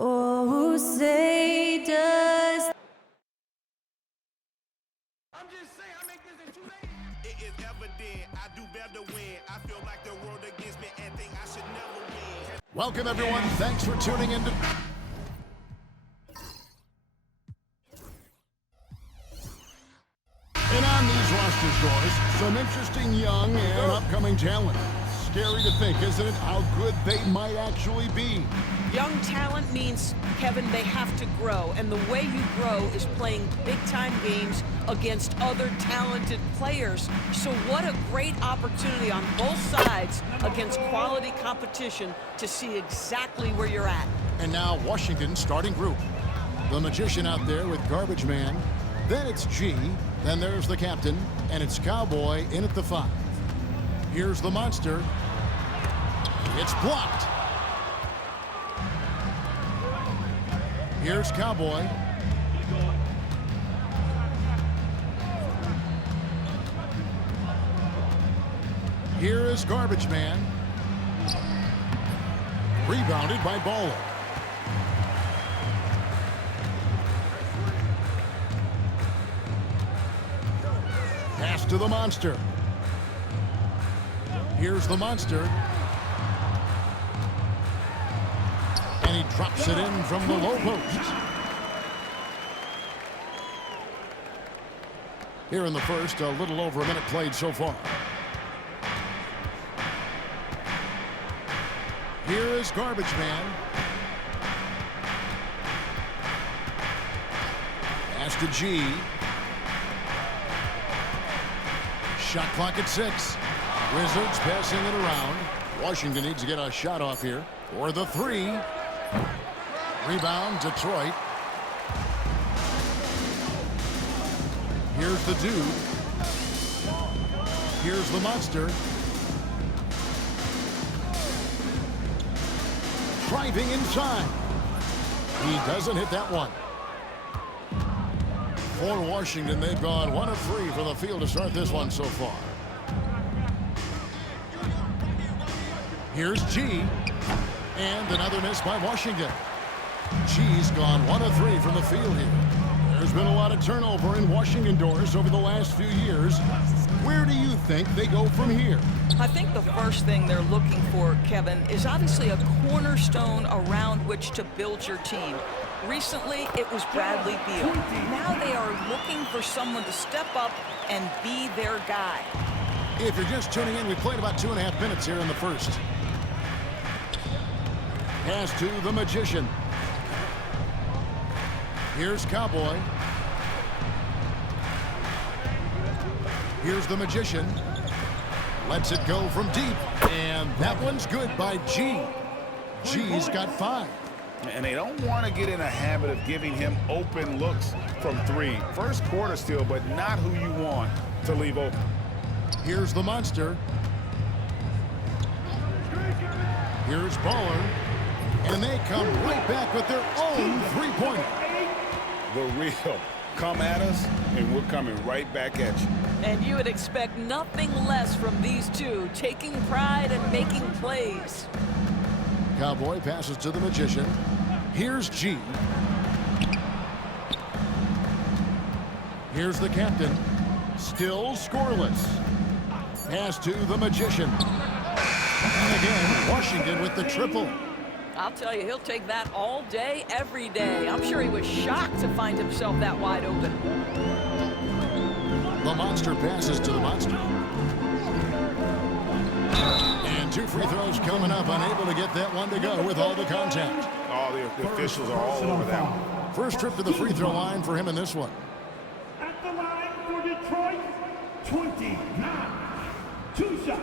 Oh, say does. I'm just saying, I make this in 2 days. It is evident I do better win. I feel like the world against me and think I should never win. Welcome, everyone. Thanks for tuning in. And on these roster scores, some interesting young and upcoming talent. Scary to think, isn't it, how good they might actually be? Young talent means, Kevin, they have to grow. And the way you grow is playing big-time games against other talented players. So what a great opportunity on both sides against quality competition to see exactly where you're at. And now Washington's starting group. The Magician out there with Garbage Man. Then it's G. Then there's the captain. And it's Cowboy in at the 5. Here's the Monster. It's blocked. Here's Cowboy. Here is Garbage Man. Rebounded by Baller. Pass to the Monster. Here's the Monster. And he drops it in from the low post. Here in the first, a little over a minute played so far. Here is Garbage Man. Pass to G. Shot clock at 6. Wizards passing it around. Washington needs to get a shot off here. For the 3. Rebound, Detroit. Here's the Dude. Here's the Monster. Driving inside. He doesn't hit that one. For Washington, they've gone 1 of 3 from the field to start this one so far. Here's G. And another miss by Washington. G's gone 1 of 3 from the field here. There's been a lot of turnover in Washington doors over the last few years. Where do you think they go from here? I think the first thing they're looking for, Kevin, is obviously a cornerstone around which to build your team. Recently, it was Bradley Beal. Now they are looking for someone to step up and be their guy. If you're just tuning in, we played about 2.5 minutes here in the first. Pass to the Magician. Here's Cowboy. Here's the Magician. Lets it go from deep. And that one's good by G. G's got 5. And they don't want to get in a habit of giving him open looks from 3. First quarter still, but not who you want to leave open. Here's the Monster. Here's Baller. And they come right back with their own 3-pointer. The real. Come at us, and we're coming right back at you. And you would expect nothing less from these two, taking pride and making plays. Cowboy passes to the Magician. Here's G. Here's the captain. Still scoreless. Pass to the Magician. And again, Washington with the triple. I'll tell you, he'll take that all day, every day. I'm sure he was shocked to find himself that wide open. The Monster passes to the Monster. And 2 free throws coming up, unable to get that one to go with all the contact. Oh, the officials are all over that one. First trip to the free throw line for him in this one. At the line for Detroit, 29. 2 shots.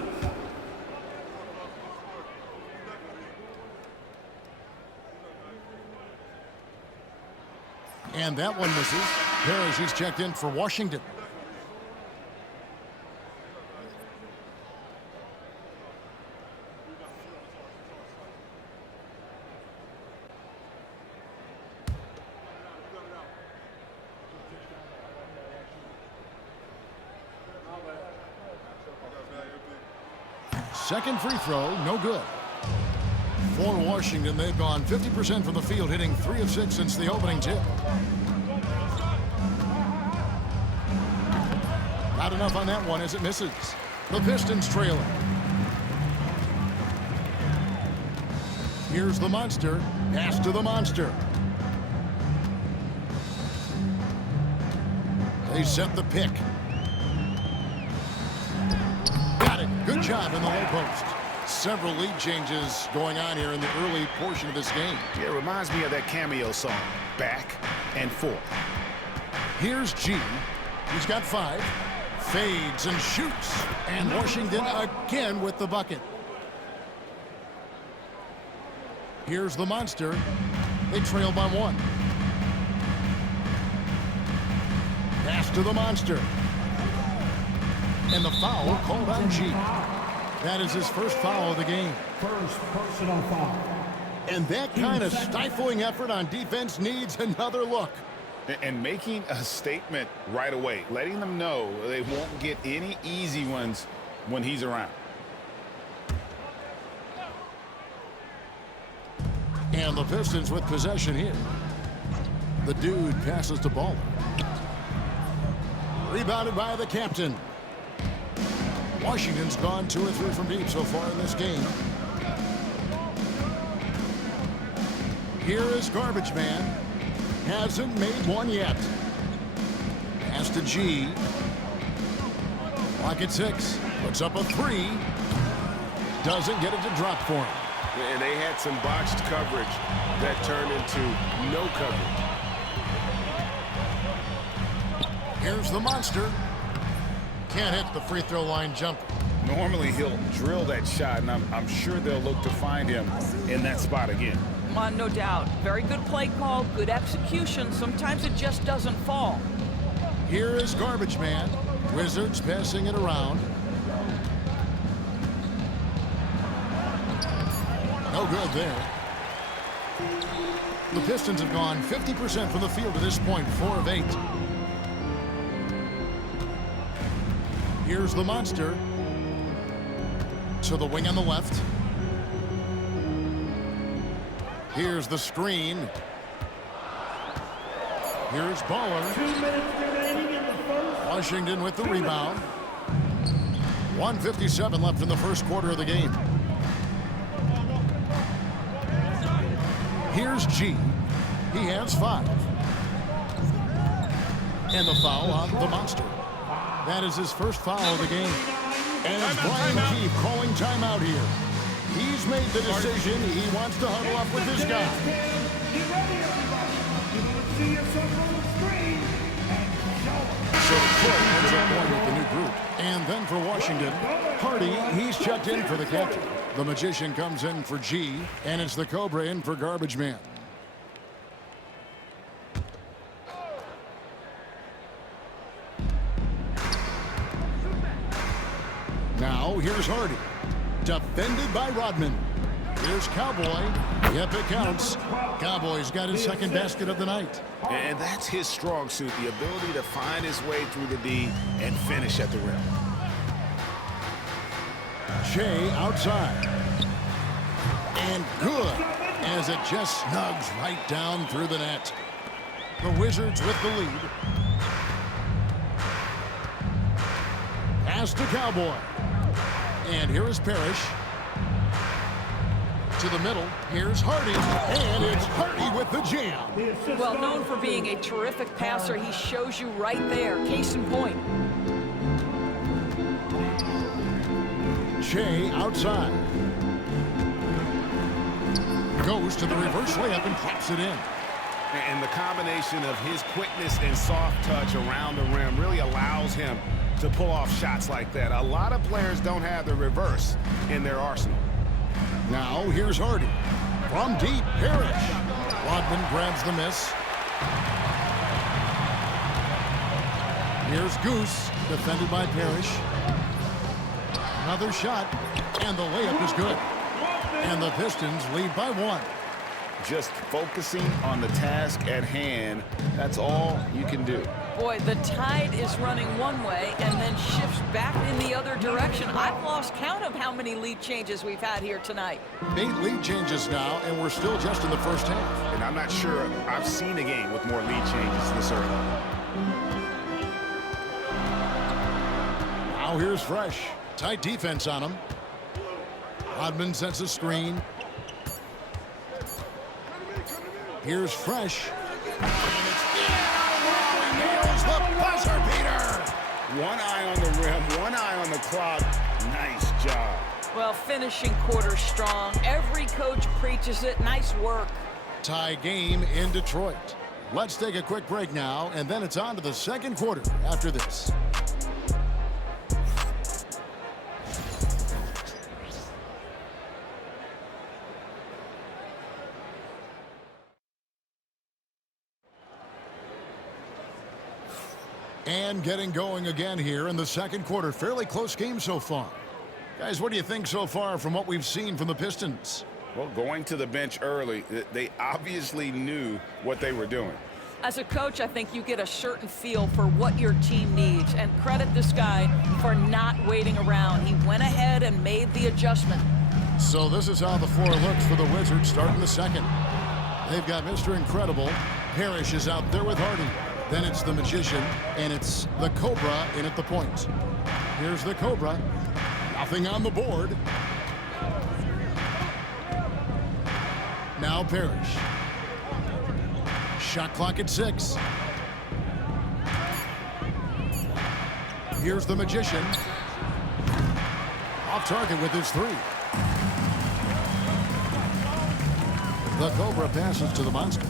And that one misses. Parrish is checked in for Washington. Second free throw, no good. For Washington, they've gone 50% from the field, hitting 3 of 6 since the opening tip. Not enough on that one as it misses. The Pistons trailing. Here's the monster. Pass to the monster. They set the pick. Got it. Good job in the low post. Several lead changes going on here in the early portion of this game. Yeah, it reminds me of that cameo song, Back and Forth. Here's G. He's got 5. Fades and shoots. And Washington again with the bucket. Here's the monster. They trail by 1. Pass to the monster. And the foul called on G. That is his first foul of the game. First personal foul. And that kind of stifling effort on defense needs another look. And making a statement right away, letting them know they won't get any easy ones when he's around. And the Pistons with possession here. The dude passes to Baller. Rebounded by the captain. Washington's gone 2 or 3 from deep so far in this game. Here is Garbage Man. Hasn't made one yet. Pass to G. Clock at 6. Puts up a 3. Doesn't get it to drop for him. And they had some botched coverage that turned into no coverage. Here's the monster. Can't hit the free throw line jumper. Normally he'll drill that shot, and I'm sure they'll look to find him in that spot again. No doubt. Very good play call, good execution. Sometimes it just doesn't fall. Here is Garbage Man. Wizards passing it around. No good there. The Pistons have gone 50% from the field to this point, 4 of 8. Here's the monster. To the wing on the left. Here's the screen. Here's Baller. 2 minutes remaining in the first. Washington with the rebound. 1:57 left in the first quarter of the game. Here's G. He has 5. And the foul on the monster. That is his first foul of the game. And it's Brian Keefe calling timeout here. He's made the decision. He wants to huddle up with his guy. Get ready, everybody. You're going to see yourself on the screen and show them. So the court ends up going with the new group. And then for Washington, Hardy, he's checked in for the captain. The Magician comes in for G, and it's the Cobra in for Garbage Man. Now, here's Hardy. Defended by Rodman. Here's Cowboy. Yep, it counts. Cowboy's got his second basket of the night. And that's his strong suit, the ability to find his way through the D and finish at the rim. Shea outside. And good, as it just snugs right down through the net. The Wizards with the lead. Pass to Cowboy. And here is Parrish. To the middle. Here's Hardy. And it's Hardy with the jam. Well, known for being a terrific passer, he shows you right there. Case in point. Shea outside. Goes to the reverse layup and claps it in. And the combination of his quickness and soft touch around the rim really allows him to pull off shots like that. A lot of players don't have the reverse in their arsenal. Now here's Hardy. From deep, Parrish. Rodman grabs the miss. Here's Goose, defended by Parrish. Another shot, and the layup is good. And the Pistons lead by 1. Just focusing on the task at hand, that's all you can do. Boy, the tide is running one way and then shifts back in the other direction. I've lost count of how many lead changes we've had here tonight. 8 lead changes now, and we're still just in the first half. And I'm not sure I've seen a game with more lead changes this early. Now here's Fresh. Tight defense on him. Rodman sets a screen. Here's Fresh. He nails the buzzer beater. One eye on the rim, one eye on the clock. Nice job. Well, finishing quarter strong. Every coach preaches it. Nice work. Tie game in Detroit. Let's take a quick break now, and then it's on to the second quarter after this. And getting going again here in the second quarter. Fairly close game so far. Guys, what do you think so far from what we've seen from the Pistons? Well, going to the bench early, they obviously knew what they were doing. As a coach, I think you get a certain feel for what your team needs. And credit this guy for not waiting around. He went ahead and made the adjustment. So this is how the floor looks for the Wizards starting the second. They've got Mr. Incredible. Parrish is out there with Hardy. Then it's the Magician, and it's the Cobra in at the point. Here's the Cobra. Nothing on the board. Now Parrish. Shot clock at 6. Here's the Magician. Off target with his 3. The Cobra passes to the Monster.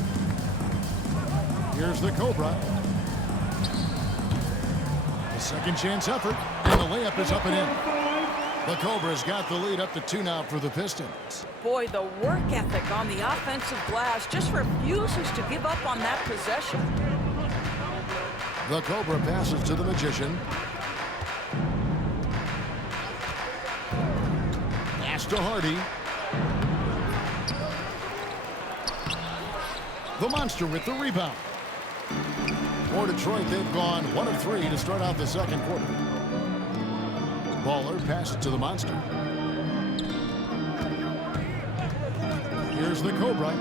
Here's the Cobra. The second chance effort, and the layup is up and in. The Cobra's got the lead up to 2 now for the Pistons. Boy, the work ethic on the offensive glass just refuses to give up on that possession. The Cobra passes to the Magician. Pass to Hardy. The Monster with the rebound. For Detroit, they've gone 1 of 3 to start out the second quarter. Baller passes to the Monster. Here's the Cobra.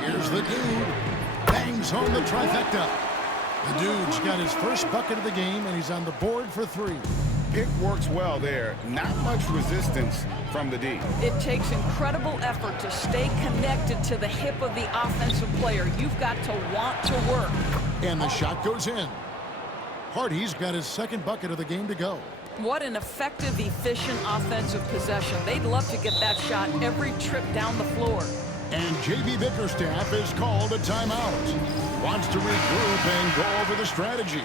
Here's the Dude. Bangs home the trifecta. The Dude's got his first bucket of the game, and he's on the board for 3. Pick works well there. Not much resistance from the D. It takes incredible effort to stay connected to the hip of the offensive player. You've got to want to work. And the shot goes in. Hardy's got his second bucket of the game to go. What an effective, efficient offensive possession. They'd love to get that shot every trip down the floor. And J.B. Bickerstaff is called a timeout. Wants to regroup and go over the strategy.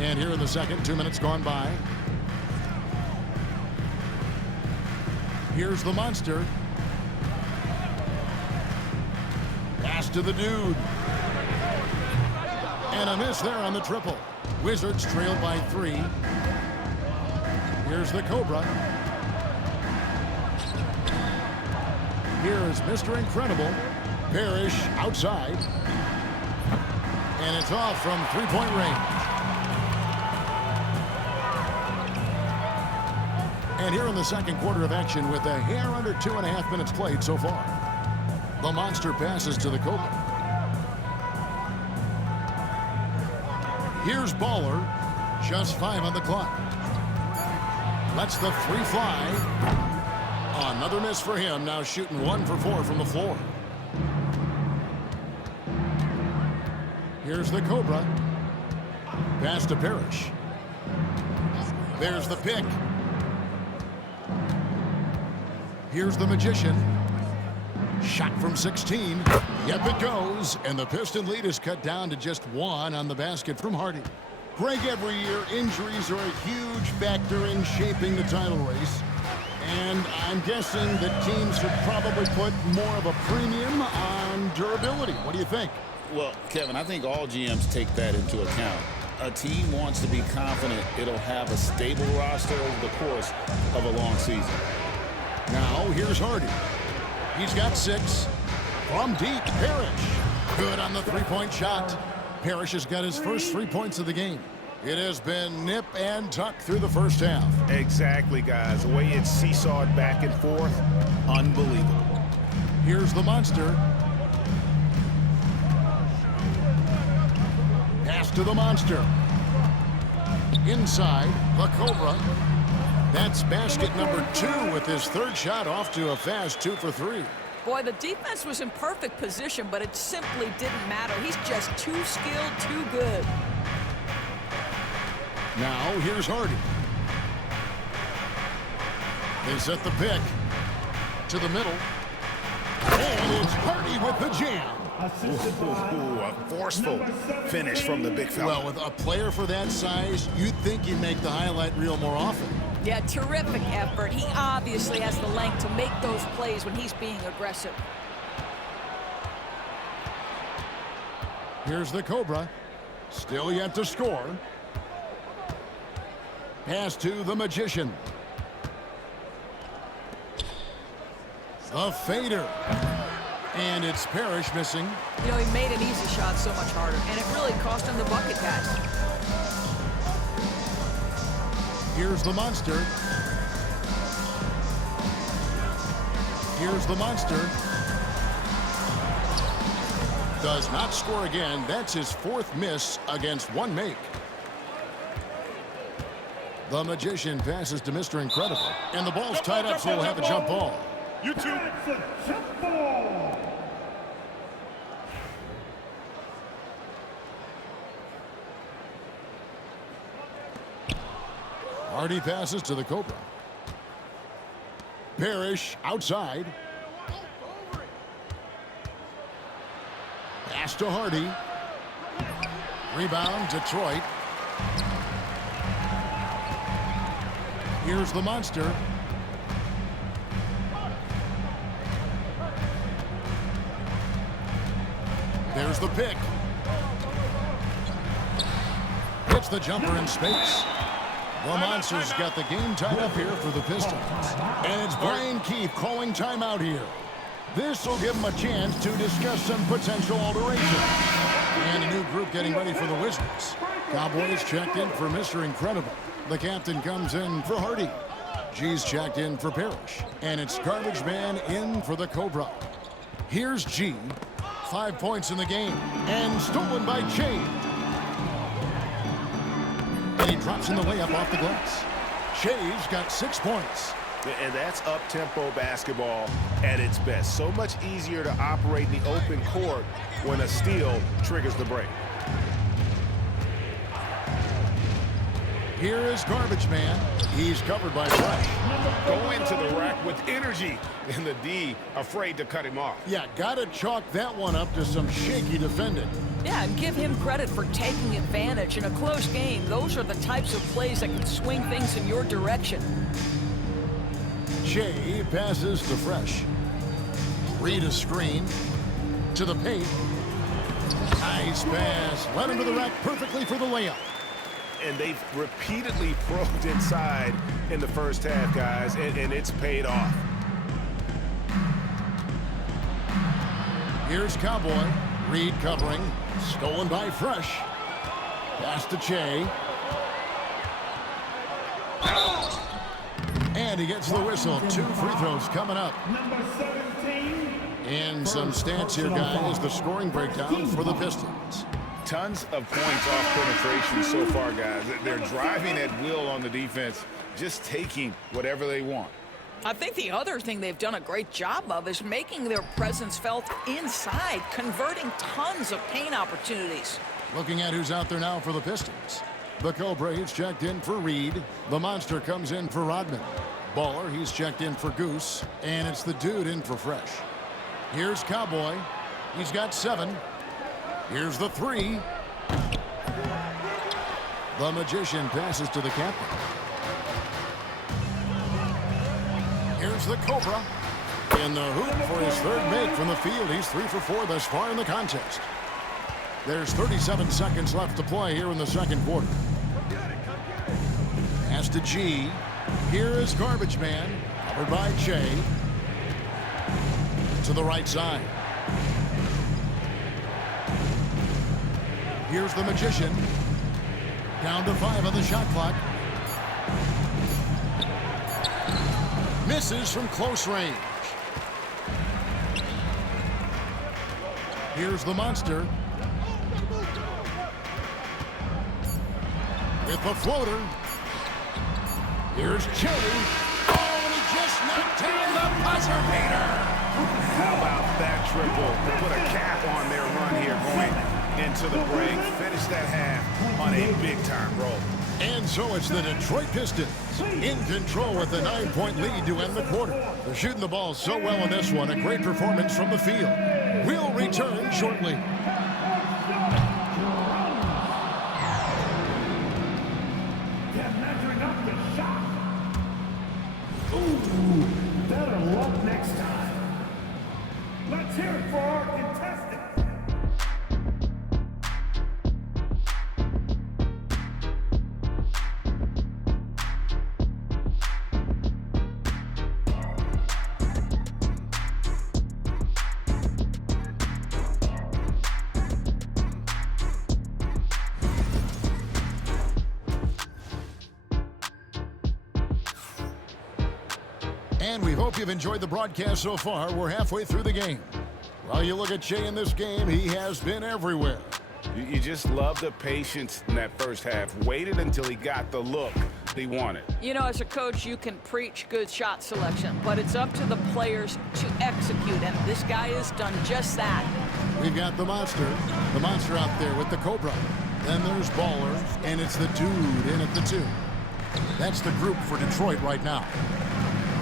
And here in the second, 2 minutes gone by. Here's the Monster. Pass to the Dude. And a miss there on the triple. Wizards trailed by 3. Here's the Cobra. Here is Mr. Incredible. Parrish outside. And it's off from 3-point range. And here in the second quarter of action with a hair under 2.5 minutes played so far. The Monster passes to the Cobra. Here's Baller. Just 5 on the clock. Lets the 3 fly. Another miss for him. Now shooting 1 for 4 from the floor. Here's the Cobra. Pass to Parrish. There's the pick. Here's the Magician. Shot from 16. Yep, it goes. And the Piston lead is cut down to just 1 on the basket from Hardy. Greg, every year, injuries are a huge factor in shaping the title race. And I'm guessing that teams should probably put more of a premium on durability. What do you think? Well, Kevin, I think all GMs take that into account. A team wants to be confident it'll have a stable roster over the course of a long season. Now here's Hardy. He's got 6. From deep, Parrish. Good on the three-point shot. Parrish has got his first 3 points of the game. It has been nip and tuck through the first half. Exactly, guys. The way it's seesawed back and forth, unbelievable. Here's the monster. Pass to the monster. Inside, the Cobra. That's basket number 2 with his third shot off to a fast 2 for 3. Boy, the defense was in perfect position, but it simply didn't matter. He's just too skilled, too good. Now, here's Hardy. They set the pick to the middle. And it's Hardy with the jam. Ooh, a forceful finish from the big fella. Well, with a player for that size, you'd think he'd make the highlight reel more often. Yeah, terrific effort. He obviously has the length to make those plays when he's being aggressive. Here's the Cobra. Still yet to score. Pass to the Magician. The fader. And it's Parrish missing. You know, he made an easy shot so much harder, and it really cost him the bucket, guys. Here's the monster. Here's the monster. Does not score again. That's his 4th miss against 1 make. The Magician passes to Mr. Incredible. And the ball's tied up, so we'll have a jump ball. You two. That's a jump ball. Hardy passes to the Cobra. Parrish outside. Pass to Hardy. Rebound, Detroit. Here's the monster. There's the pick. Hits the jumper in space. The Monster's got the game tied up here for the Pistons. And it's Brian Keefe calling timeout here. This will give him a chance to discuss some potential alteration. And a new group getting ready for the Wizards. Cowboys checked in for Mr. Incredible. The captain comes in for Hardy. G's checked in for Parrish. And it's Garbage Man in for the Cobra. Here's G. 5 points in the game. And stolen by Che. And he drops in the layup off the glass. Che's got 6 points. And that's up-tempo basketball at its best. So much easier to operate in the open court when a steal triggers the break. Here is Garbage Man. He's covered by Fresh. Go into the rack with energy, and the D afraid to cut him off. Yeah, gotta chalk that one up to some shaky defending. Yeah, and give him credit for taking advantage in a close game. Those are the types of plays that can swing things in your direction. Che passes to Fresh. Read a screen to the paint. Nice pass. Led him to the rack perfectly for the layup. And they've repeatedly probed inside in the first half, guys, and it's paid off. Here's Cowboy. Reed covering. Stolen by Fresh. Pass to Che. And he gets the whistle. 2 free throws coming up. Number 17. And some stats here, guys. The scoring breakdown for the Pistons. Tons of points off penetration so far, guys. They're driving at will on the defense, just taking whatever they want. I think the other thing they've done a great job of is making their presence felt inside, converting tons of paint opportunities. Looking at who's out there now for the Pistons. The Cobra, he's checked in for Reed. The Monster comes in for Rodman. Baller, he's checked in for Goose. And it's the dude in for Fresh. Here's Cowboy. He's got 7. Here's the 3. The Magician passes to the captain. Here's the Cobra. In the hoop for his 3rd make from the field. He's 3 for 4 thus far in the contest. There's 37 seconds left to play here in the 2nd quarter. Pass to G. Here is Garbage Man. Covered by Jay. To the right side. Here's the Magician. Down to 5 on the shot clock. Misses from close range. Here's the Monster. With the floater. Here's Jay. Oh, and he just knocked down the buzzer beater. How about that triple to put a cap on their run here going into the break? Finish that half on a big-time roll. And so it's the Detroit Pistons in control with a 9-point lead to end the quarter. They're shooting the ball so well in this one. A great performance from the field. We'll return shortly. Ooh, better luck next time. Let's hear it for our contestants. And we hope you've enjoyed the broadcast so far. We're halfway through the game. Well, you look at Jay in this game, he has been everywhere. You just love the patience in that first half. Waited until he got the look he wanted. You know, as a coach, you can preach good shot selection, but it's up to the players to execute, and this guy has done just that. We've got the Monster out there with the Cobra. Then there's Baller, and it's the Dude in at the 2. That's the group for Detroit right now.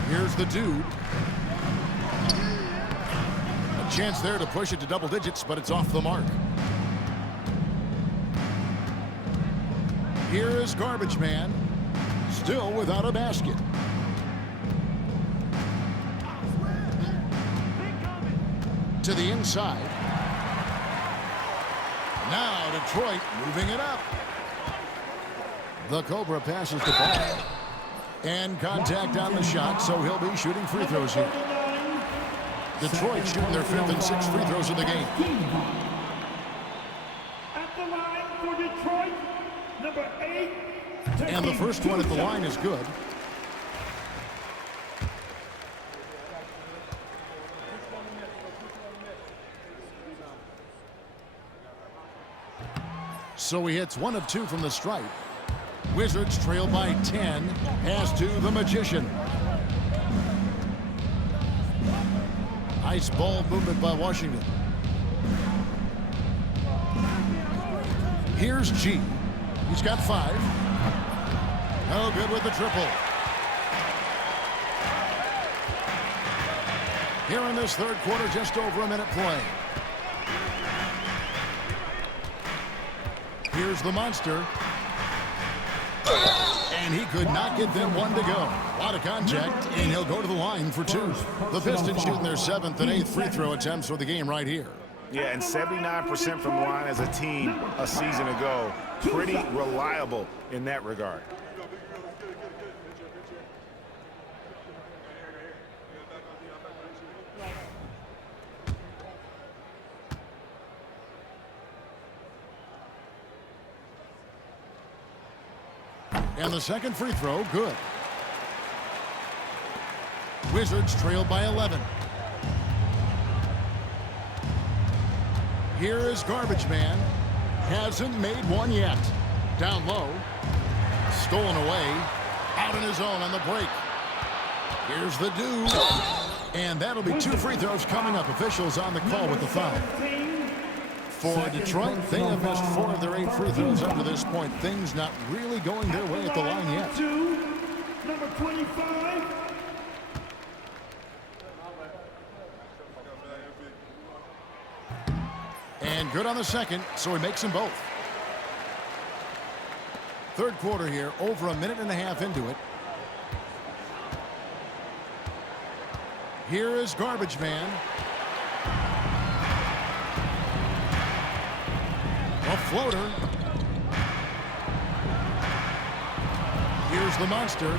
Here's the Dude. A chance there to push it to double digits, but it's off the mark. Here is Garbage Man, still without a basket. To the inside. Now Detroit moving it up. The Cobra passes the ball. And contact on the shot, so he'll be shooting free throws here. Detroit shooting their 5th and 6th free throws of the game. At the line for Detroit, number 8. And the first one at the line is good. So he hits 1 of 2 from the stripe. Wizards trail by 10. Pass to the Magician. Nice ball movement by Washington. Here's G. He's got 5. No good with the triple. Here in this third quarter, just over a minute play. Here's the Monster. And he could not get them 1 to go. A lot of contact, and he'll go to the line for 2. The Pistons shooting their 7th and 8th free throw attempts for the game right here. Yeah, and 79% from the line as a team a season ago. Pretty reliable in that regard. And the second free throw, good. Wizards trail by 11. Here is Garbage Man. Hasn't made one yet. Down low. Stolen away. Out in his own on the break. Here's the Dude. And that'll be 2 free throws coming up. Officials on the call with the foul. For Detroit, they have missed 4 of their 8 free throws up to this point. Things not really going their way at the line yet. Number 25. And good on the second, so he makes them both. Third quarter here, over a minute and a half into it. Here is Garbage Man. A floater. Here's the Monster.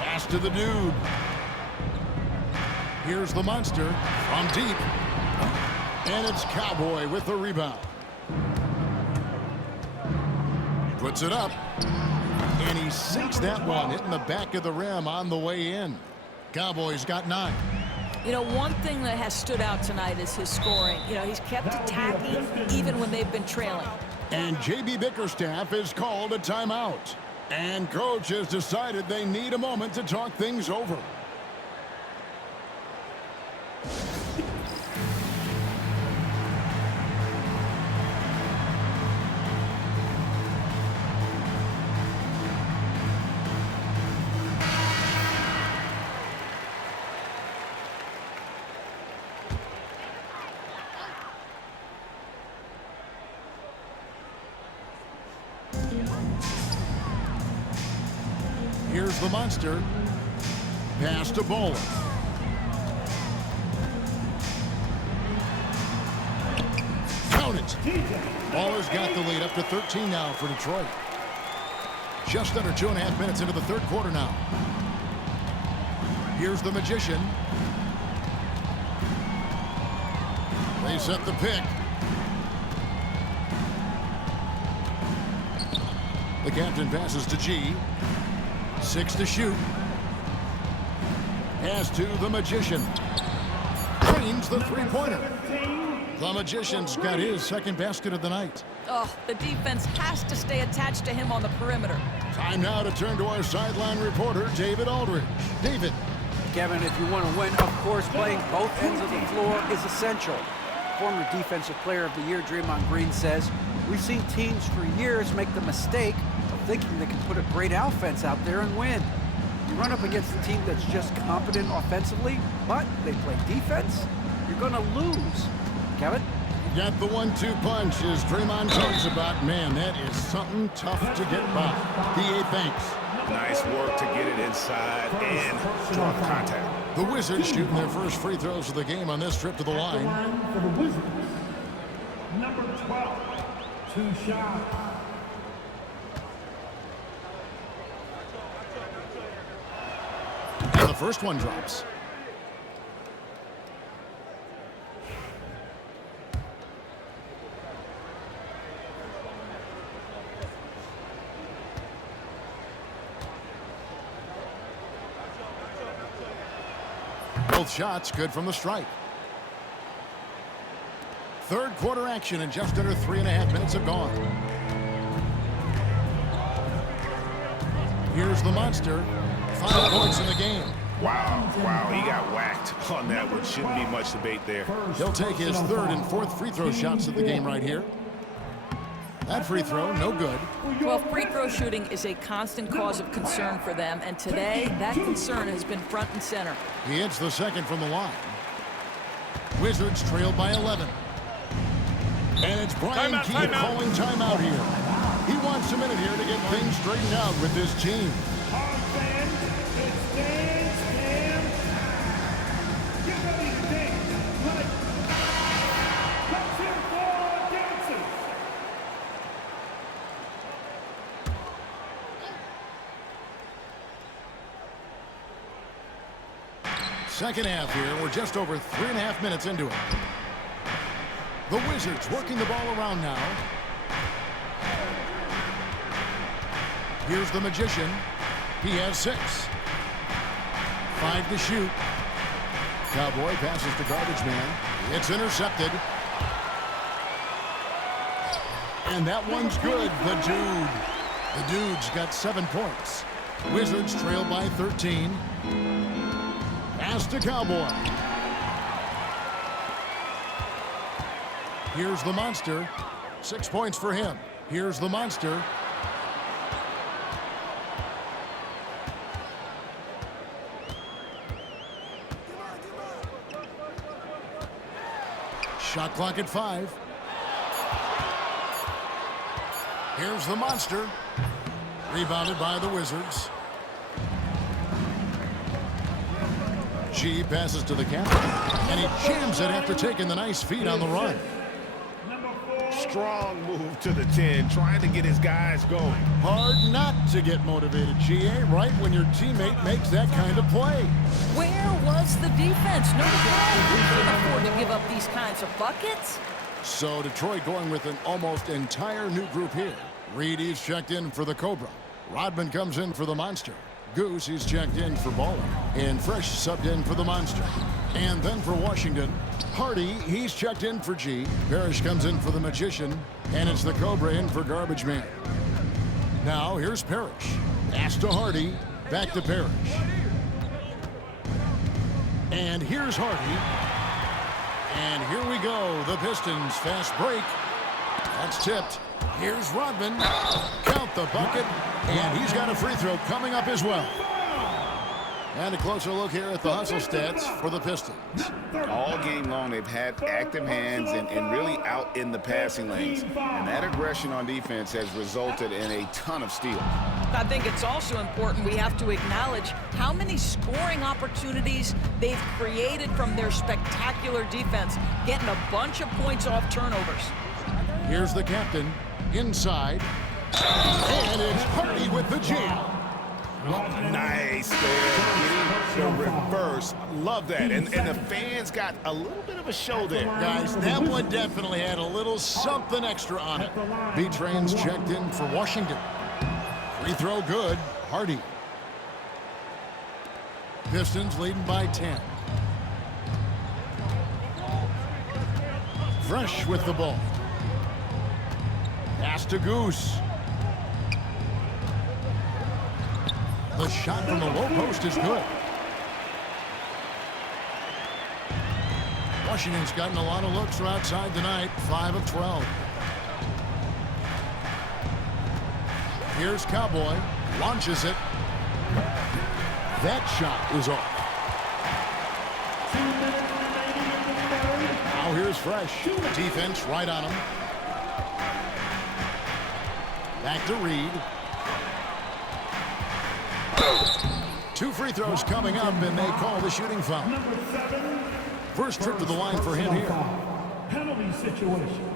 Pass to the Dude. Here's the monster from deep. And it's Cowboy with the rebound. Puts it up. And he sinks that one, hitting the back of the rim on the way in. Cowboys got 9. You know, one thing that has stood out tonight is his scoring. You know, he's kept attacking even when they've been trailing. And J.B. Bickerstaff has called a timeout. And coach has decided they need a moment to talk things over. Here's the monster. Pass to Bowler. Count it. Bowler's got the lead up to 13 now for Detroit. Just under 2.5 minutes into the third quarter now. Here's the magician. They set the pick. The captain passes to G. 6 to shoot. Pass to the magician. Drains the three-pointer. The magician's got his second basket of the night. Oh, the defense has to stay attached to him on the perimeter. Time now to turn to our sideline reporter, David Aldridge. David. Kevin, if you want to win, of course, playing both ends of the floor is essential. Former Defensive Player of the Year, Draymond Green, says, we've seen teams for years make the mistake of thinking they can put a great offense out there and win. You run up against a team that's just competent offensively, but they play defense, you're going to lose. Kevin? Got the 1-2 punch as Draymond talks about. Man, that is something tough to get by. D.A. Banks. Nice work to get it inside and draw the contact. The Wizards shooting their first free throws of the game on this trip to the line. For the Wizards, number 12, 2 shots. And the first one drops. Both shots good from the stripe. Third quarter action and just under 3.5 minutes have gone. Here's the monster. 5 points in the game. Wow, he got whacked on that one. Shouldn't be much debate there. He'll take his third and fourth free throw shots of the game right here. That free throw, no good. Well, free throw shooting is a constant cause of concern for them, and today that concern has been front and center. He hits the second from the line. Wizards trail by 11. And it's Brian Key calling timeout here. He wants a minute here to get things straightened out with this team. Second half here. We're just over 3.5 minutes into it. The Wizards working the ball around now. Here's the magician. He has 6. 5 to shoot. Cowboy passes to garbage man. It's intercepted. And that one's good. The dude's got 7 points. Wizards trail by 13. Pass to Cowboy. Here's the monster. 6 points for him. Here's the monster. Shot clock at 5. Here's the monster. Rebounded by the Wizards. G passes to the captain, and he jams it after taking the nice feed on the run. Strong move to the 10, trying to get his guys going. Hard not to get motivated, GA, right when your teammate makes that kind of play. Where was the defense? No way. We can't afford to give up these kinds of buckets. So Detroit going with an almost entire new group here. Reedy's checked in for the Cobra. Rodman comes in for the Monster. Goose, he's checked in for Baller. And Fresh subbed in for the Monster. And then for Washington, Hardy, he's checked in for G. Parrish comes in for the Magician. And it's the Cobra in for Garbage Man. Now here's Parrish. Pass to Hardy. Back to Parrish. And here's Hardy. And here we go. The Pistons fast break. That's tipped. Here's Rodman. Count the bucket. And he's got a free throw coming up as well. And a closer look here at the hustle stats for the Pistons. All game long, they've had active hands and really out in the passing lanes. And that aggression on defense has resulted in a ton of steals. I think it's also important we have to acknowledge how many scoring opportunities they've created from their spectacular defense, getting a bunch of points off turnovers. Here's the captain inside. And it's Hardy with the jam. Nice there, getting the reverse. Love that. And the fans got a little bit of a show there. Guys, that one definitely had a little something extra on it. B-Train's checked in for Washington. Free throw good. Hardy. Pistons leading by 10. Fresh with the ball. Pass to Goose. The shot from the low post is good. Washington's gotten a lot of looks from outside tonight, 5 of 12. Here's Cowboy, launches it. That shot is off. Now here's Fresh. Defense right on him. Back to Reed. 2 free throws coming up, and they call the shooting foul. First trip to the line for him here. Penalty situation.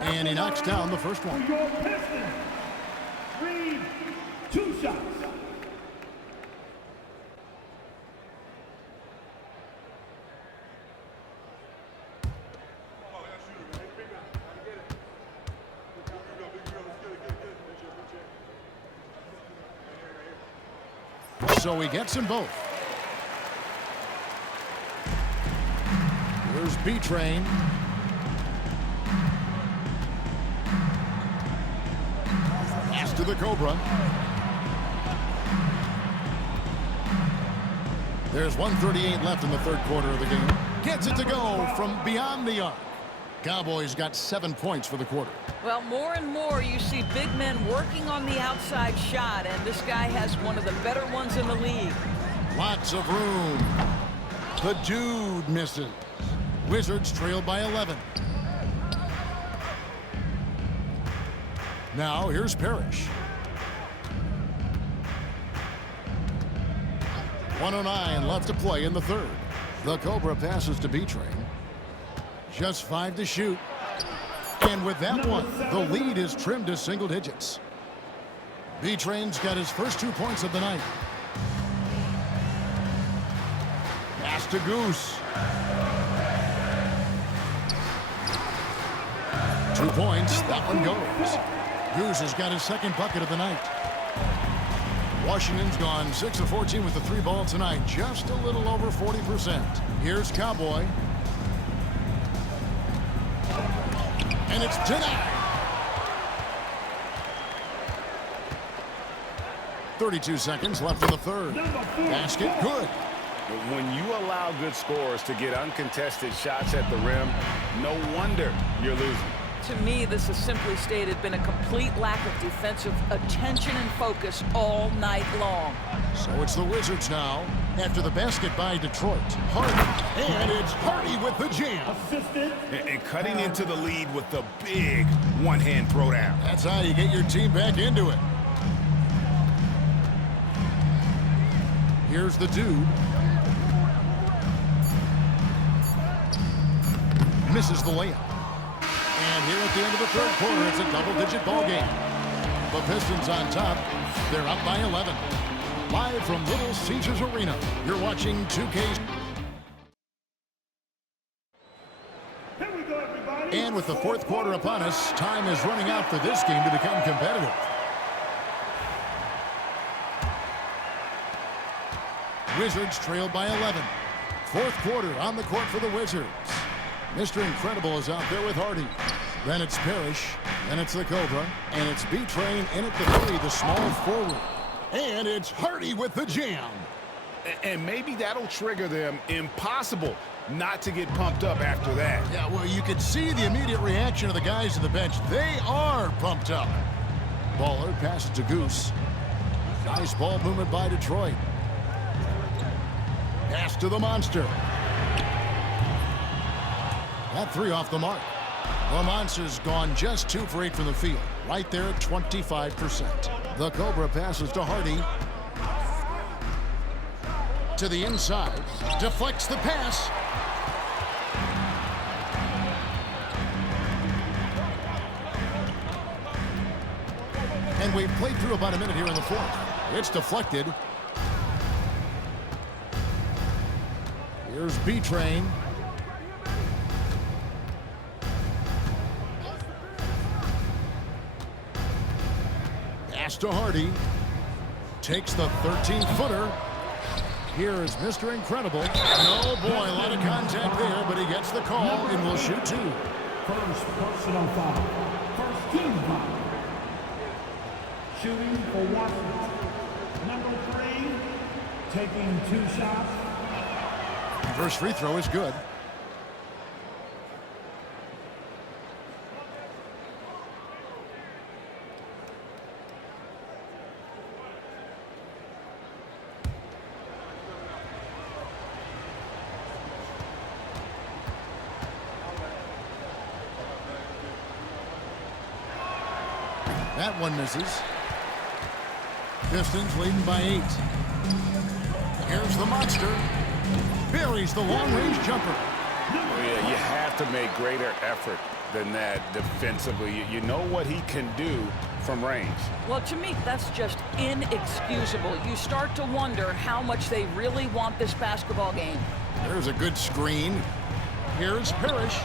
And he knocks down the first one. Your Pistons. Reed, 2 shots. So he gets them both. Here's B-Train. Pass to the Cobra. There's 1:38 left in the third quarter of the game. Gets it to go from beyond the arc. Cowboys got 7 points for the quarter. Well, more and more you see big men working on the outside shot, and this guy has one of the better ones in the league. Lots of room. The dude misses. Wizards trail by 11. Now here's Parrish. 1:09 left to play in the third. The Cobra passes to B-Train. Just 5 to shoot. And with that one, the lead is trimmed to single digits. B-Train's got his first 2 points of the night. Pass to Goose. 2 points. That one goes. Goose has got his second bucket of the night. Washington's gone 6 of 14 with the 3 ball tonight. Just a little over 40%. Here's Cowboy. And it's denied. 32 seconds left in the third. Basket good. When you allow good scorers to get uncontested shots at the rim, no wonder you're losing. To me, this has simply stated been a complete lack of defensive attention and focus all night long. So it's the Wizards now after the basket by Detroit. Hardy, and it's Hardy with the jam. And cutting into the lead with the big one-hand throwdown. That's how you get your team back into it. Here's the dude. Misses the layup. the end of the third quarter. It's a double-digit ball game. The Pistons on top. They're up by 11. Live from Little Caesars Arena, you're watching 2K. And with the fourth quarter upon us, time is running out for this game to become competitive. Wizards trail by 11. Fourth quarter on the court for the Wizards. Mr. Incredible is out there with Hardy. Then it's Parrish. Then it's the Cobra. And it's B-Train in at the 3, the small forward. And it's Hardy with the jam. And maybe that'll trigger them. Impossible not to get pumped up after that. Yeah, well, you could see the immediate reaction of the guys on the bench. They are pumped up. Baller passes to Goose. Nice ball movement by Detroit. Pass to the Monster. That 3 off the mark. The Monster's gone just 2 for 8 from the field. Right there at 25%. The Cobra passes to Hardy. To the inside. Deflects the pass. And we've played through about a minute here in the fourth. It's deflected. Here's B-Train. Pass to Hardy. Takes the 13-footer. Here is Mr. Incredible. Oh, boy, a lot of contact there, but he gets the call and will shoot 2. First personal foul. First team foul. Shooting for Washington. Number 3, taking 2 shots. First free throw is good. That one misses. Pistons leading by 8. Here's the Monster. Buries the long-range jumper. Yeah, you have to make greater effort than that defensively. You know what he can do from range. Well, to me, that's just inexcusable. You start to wonder how much they really want this basketball game. There's a good screen. Here's Parrish.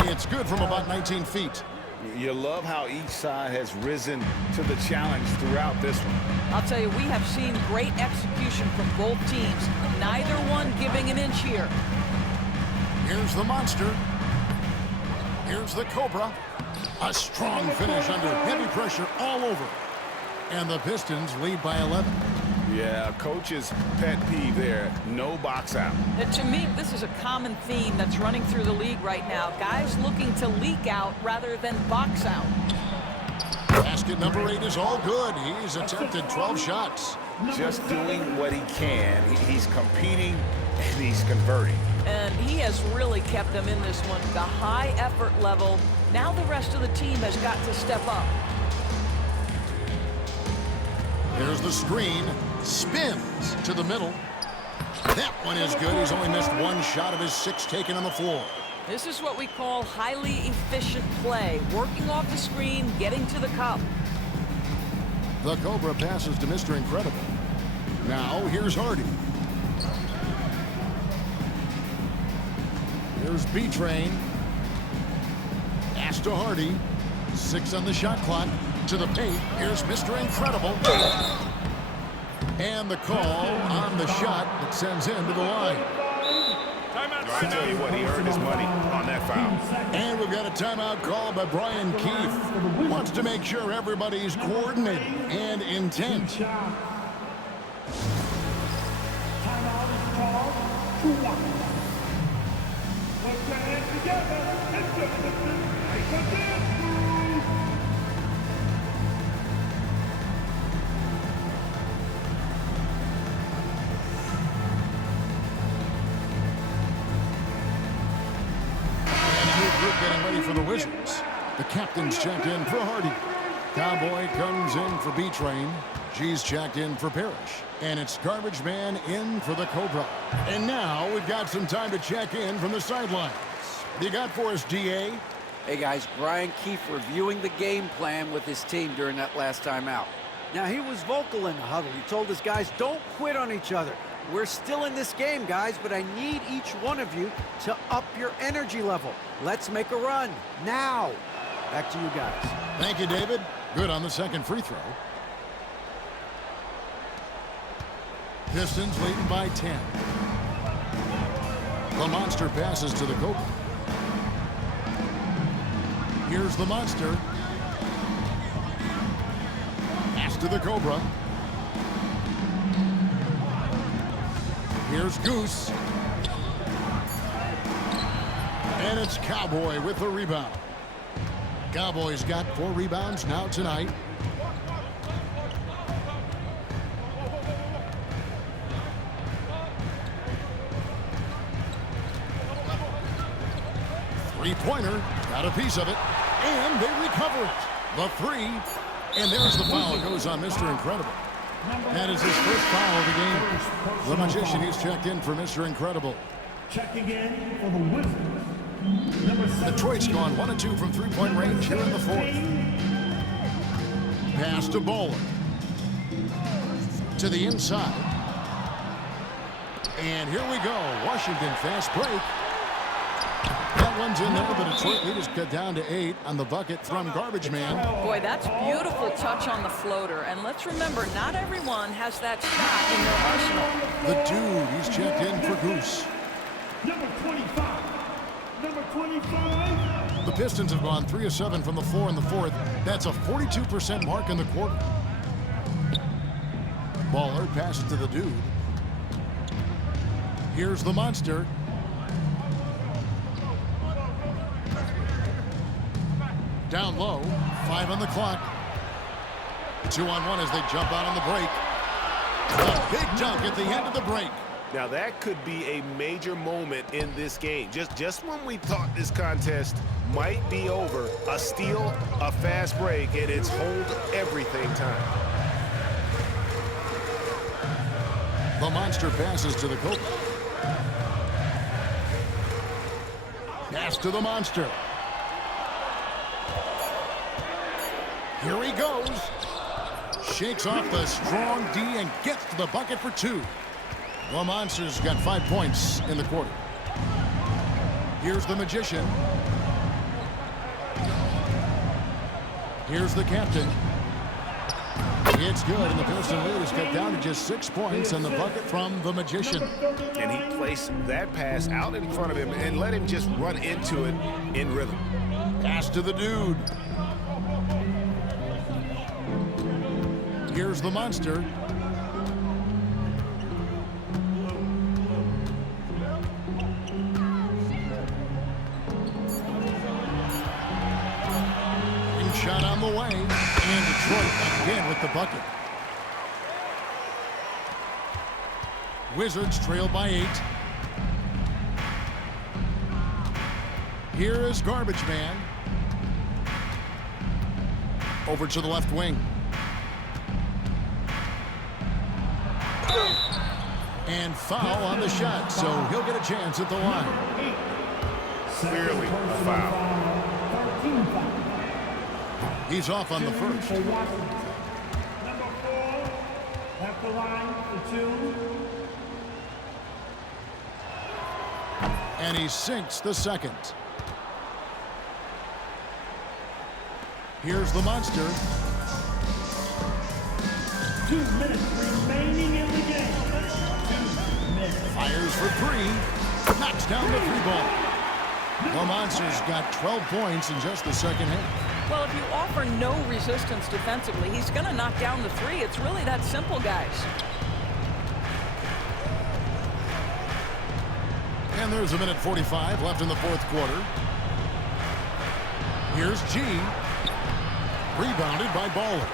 It's good from about 19 feet. You love how each side has risen to the challenge throughout this one. I'll tell you, we have seen great execution from both teams. Neither one giving an inch here. Here's the Monster. Here's the Cobra. A strong finish under heavy pressure all over. And the Pistons lead by 11. Yeah, coach's pet peeve there. No box out. And to me, this is a common theme that's running through the league right now. Guys looking to leak out rather than box out. Basket number 8 is all good. He's attempted 12 shots. Just doing what he can. He's competing and he's converting. And he has really kept them in this one. The high effort level. Now the rest of the team has got to step up. There's the screen. Spins to the middle. That one is good. He's only missed 1 shot of his 6 taken on the floor. This is what we call highly efficient play. Working off the screen, getting to the cup. The Cobra passes to Mr. Incredible. Now here's Hardy. Here's B-Train. Pass to Hardy. 6 on the shot clock. To the paint. Here's Mr. Incredible. And the call on the shot that sends him to the line. I tell you what, he earned his money on that foul. And we've got a timeout called by Brian Keefe. Wants to make sure everybody's coordinated and intent. Timeout is called to Washington. Put your hands together and make a dance move. Getting ready for the Wizards. The captain's checked in for Hardy. Cowboy comes in for B-Train. G's checked in for Parrish. And it's Garbage Man in for the Cobra. And now we've got some time to check in from the sidelines. What do you got for us, DA? Hey guys, Brian Keefe reviewing the game plan with his team during that last time out. Now he was vocal in the huddle. He told his guys, don't quit on each other. We're still in this game, guys, but I need each one of you to up your energy level. Let's make a run, now. Back to you guys. Thank you, David. Good on the second free throw. Pistons leading by 10. The monster passes to the Cobra. Here's the monster. Pass to the Cobra. Here's Goose. And it's Cowboy with the rebound. Cowboys got 4 rebounds now tonight. Three-pointer, got a piece of it, and they recover it. The 3, and there's the foul. Goes on Mr. Incredible. That is his first foul of the game. The Magician, he's checked in for Mr. Incredible. Checking in for the Wizards. Detroit's gone 1 of 2 from three-point range here in the 4th. Pass to Bowler. To the inside. And here we go. Washington fast break. That one's in there. The Detroit leaders cut down to 8 on the bucket from Garbage Man. Boy, that's beautiful touch on the floater. And let's remember, not everyone has that shot in their arsenal. The dude, he's checked in for Goose. Number 25. Number 25. The Pistons have gone 3 of 7 from the floor in the 4th. That's a 42% mark in the quarter. Baller passes to the dude. Here's the monster. Down low, 5 on the clock. 2 on 1 as they jump out on the break. A big dunk at the end of the break. Now that could be a major moment in this game. Just when we thought this contest might be over, a steal, a fast break, and it's hold everything time. The monster passes to the Cobra. Pass to the monster. Here he goes. Shakes off the strong D and gets to the bucket for 2. The monster's got 5 points in the quarter. Here's the Magician. Here's the captain. It's good, and the Pistons lead is cut down to just 6 points and the bucket from the Magician. And he placed that pass out in front of him and let him just run into it in rhythm. Pass to the dude. Here's the monster. Shot on the way, and Detroit again with the bucket. Wizards trail by 8. Here is Garbage Man. Over to the left wing. And foul on the shot, so he'll get a chance at the line. Clearly a foul. He's off on the first. Number 4 at the line for 2. And he sinks the second. Here's the monster. 2 minutes remaining in the game. 2 minutes. Fires for 3. Knocks down the 3-ball. The monster's got 12 points in just the second half. Well, if you offer no resistance defensively, he's going to knock down the 3. It's really that simple, guys. And there's a minute 45 left in the 4th quarter. Here's G. Rebounded by Baller.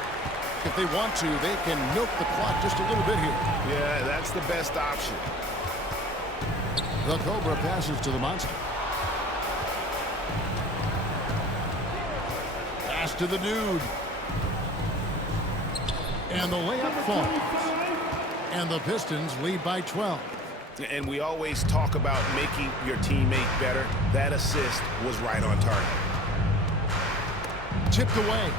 If they want to, they can milk the clock just a little bit here. Yeah, that's the best option. The Cobra passes to the monster. Pass to the dude. And the layup falls. And the Pistons lead by 12. And we always talk about making your teammate better. That assist was right on target. Tipped away.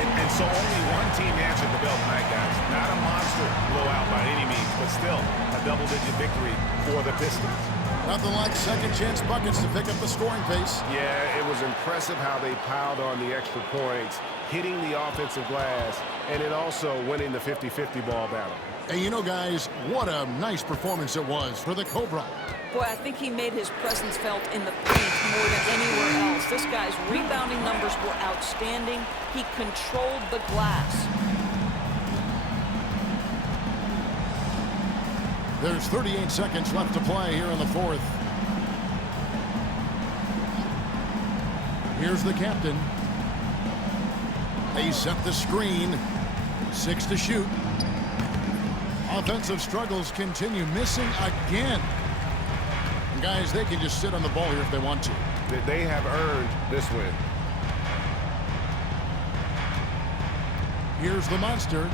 And so only one team answered the bell tonight, guys. Not a monster blowout by any means, but still a double-digit victory for the Pistons. Nothing like second-chance buckets to pick up the scoring pace. Yeah, it was impressive how they piled on the extra points, hitting the offensive glass, and then also winning the 50-50 ball battle. And you know, guys, what a nice performance it was for the Cobra. Boy, I think he made his presence felt in the paint more than anywhere else. This guy's rebounding numbers were outstanding. He controlled the glass. There's 38 seconds left to play here in the fourth. Here's the captain. They set the screen. 6 to shoot. Offensive struggles continue, missing again. And guys, they can just sit on the ball here if they want to. They have earned this win. Here's the monster.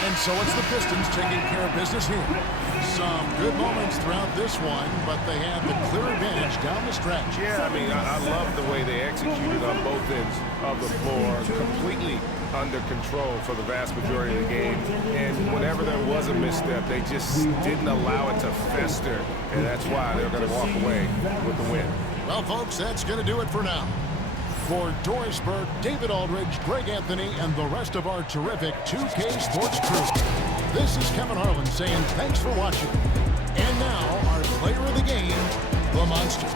And so it's the Pistons taking care of business here. Some good moments throughout this one, but they have the clear advantage down the stretch. Yeah, I mean, I love the way they executed on both ends of the floor, completely under control for the vast majority of the game. And whenever there was a misstep, they just didn't allow it to fester, and that's why they're going to walk away with the win. Well, folks, that's going to do it for now. For Doris Burke, David Aldridge, Greg Anthony, and the rest of our terrific 2K Sports crew, this is Kevin Harlan saying thanks for watching. And now, our player of the game, the Monster.